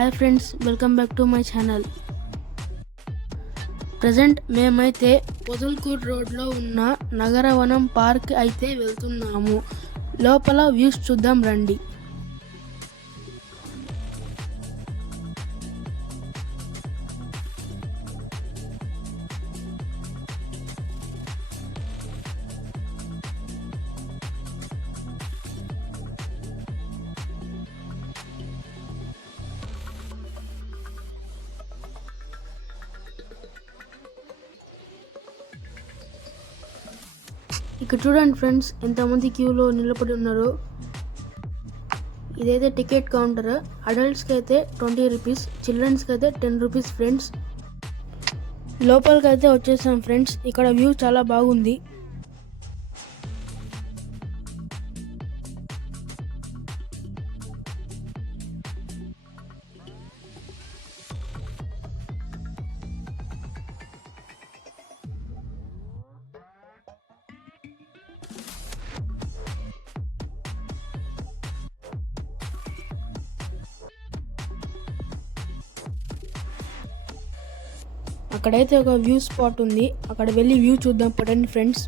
Hi friends, welcome back to my channel. Present మేమైతే పొదల్కూర్ రోడ్లో ఉన్న నగరవనం పార్క్ అయితే వెళ్తున్నాము. లోపల వ్యూస్ చూద్దాం రండి. ఇక్కడ చూడండి ఫ్రెండ్స్, ఎంతమంది క్యూలో నిలబడి ఉన్నారు. ఇదైతే టికెట్ కౌంటర్. అడల్ట్స్కి అయితే 20 రూపీస్, చిల్డ్రన్స్కి అయితే 10 రూపీస్ ఫ్రెండ్స్. లోపలికి అయితే వచ్చేసాం ఫ్రెండ్స్. ఇక్కడ వ్యూ చాలా బాగుంది. అక్కడైతే ఒక వ్యూ స్పాట్ ఉంది, అక్కడ వెళ్ళి వ్యూ చూద్దాం పడండి ఫ్రెండ్స్.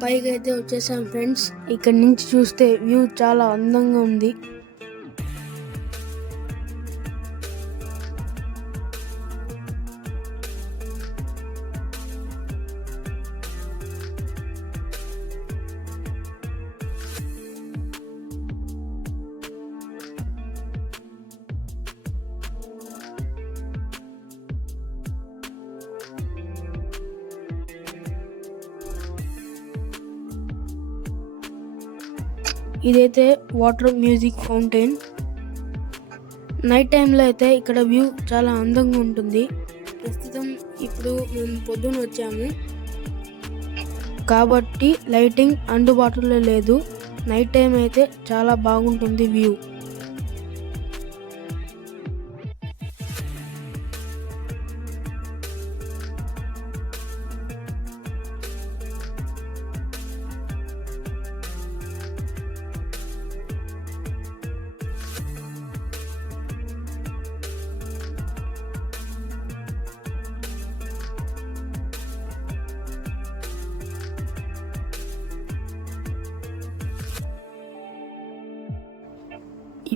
పైకి అయితే వచ్చేసాం ఫ్రెండ్స్. ఇక్కడ నుంచి చూస్తే వ్యూ చాలా అందంగా ఉంది. ఇదైతే వాటర్ మ్యూజిక్ ఫౌంటైన్. నైట్ టైంలో అయితే ఇక్కడ వ్యూ చాలా అందంగా ఉంటుంది. ప్రస్తుతం ఇప్పుడు మేము పొద్దున వచ్చాము కాబట్టి లైటింగ్ అందుబాటులో లేదు. నైట్ టైం అయితే చాలా బాగుంటుంది వ్యూ.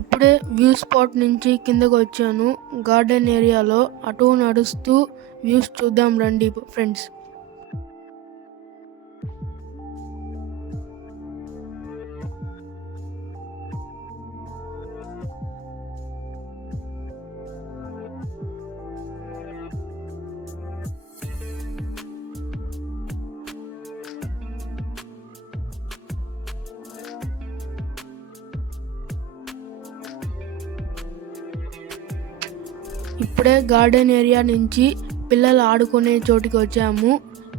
ఇప్పుడే వ్యూ స్పాట్ నుంచి కిందకు వచ్చాను. గార్డెన్ ఏరియాలో అటు నడుస్తూ వ్యూస్ చూద్దాం రండి ఫ్రెండ్స్. ఇప్పుడే గార్డెన్ ఏరియా నుంచి పిల్లలు ఆడుకునే చోటుకి వచ్చాము.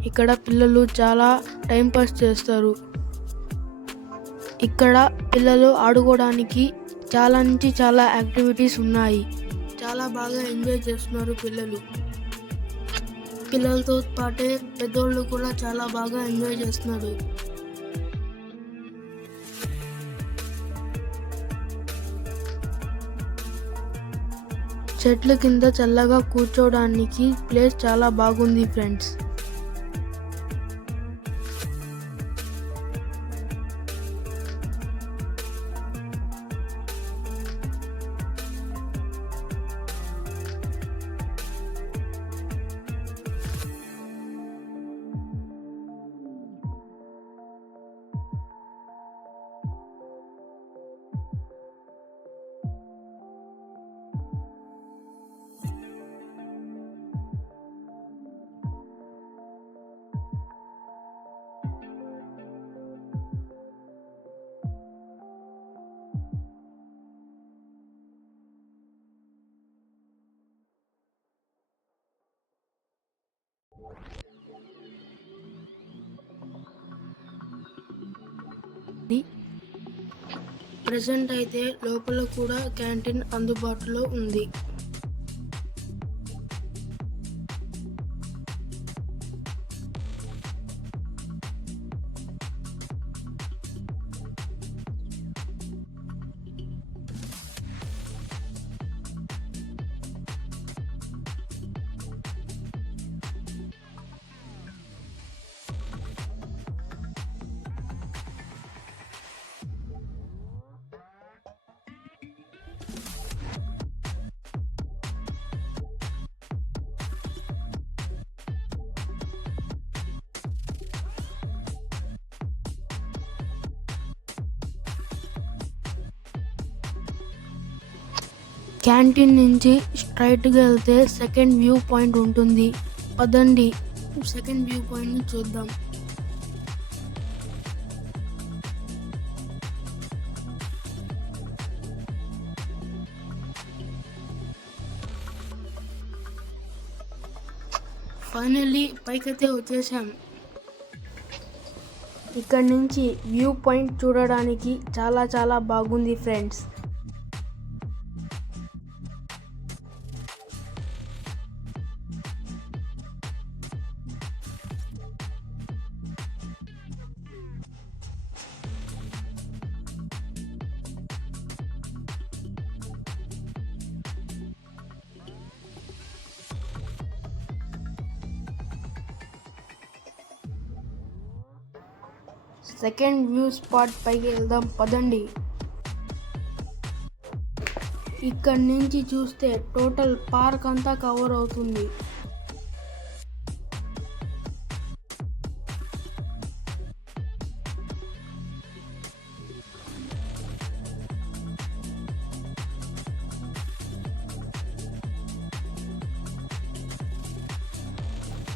ఇక్కడ పిల్లలు చాలా టైంపాస్ చేస్తారు. ఇక్కడ పిల్లలు ఆడుకోవడానికి చాలా నుంచి చాలా యాక్టివిటీస్ ఉన్నాయి. చాలా బాగా ఎంజాయ్ చేస్తున్నారు పిల్లలు. పిల్లలతో పాటే పెద్దోళ్ళు కూడా చాలా బాగా ఎంజాయ్ చేస్తున్నారు. చెట్ల కింద చల్లగా కూర్చోడానికి ప్లేస్ చాలా బాగుంది ఫ్రెండ్స్. ప్రెజెంట్ అయితే లోపల కూడా క్యాంటీన్ అందుబాటులో ఉంది. క్యాంటీన్ నుంచి స్ట్రైట్గా వెళ్తే సెకండ్ వ్యూ పాయింట్ ఉంటుంది. పదండి సెకండ్ వ్యూ పాయింట్ని చూద్దాం. ఫైనల్లీ పైకైతే వచ్చేసాం. ఇక్కడ నుంచి వ్యూ పాయింట్ చూడడానికి చాలా బాగుంది ఫ్రెండ్స్. సెకండ్ వ్యూ స్పాట్ పైకి వెళ్దాం పదండి. ఇక్కడ నుంచి చూస్తే టోటల్ పార్క్ అంతా కవర్ అవుతుంది.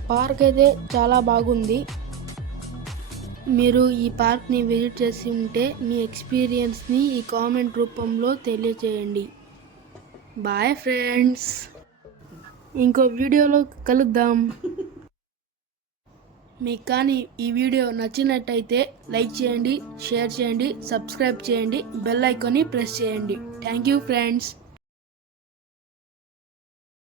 పార్క్ అయితే చాలా బాగుంది. మీరు ఈ పార్క్ని విజిట్ చేసి ఉంటే మీ ఎక్స్పీరియన్స్ని ఈ కామెంట్ రూపంలో తెలియచేయండి. బాయ్ ఫ్రెండ్స్, ఇంకో వీడియోలో కలుద్దాం. మీకు కానీ ఈ వీడియో నచ్చినట్టయితే లైక్ చేయండి, షేర్ చేయండి, సబ్స్క్రైబ్ చేయండి, బెల్ ఐకాన్ని ప్రెస్ చేయండి. Thank you friends.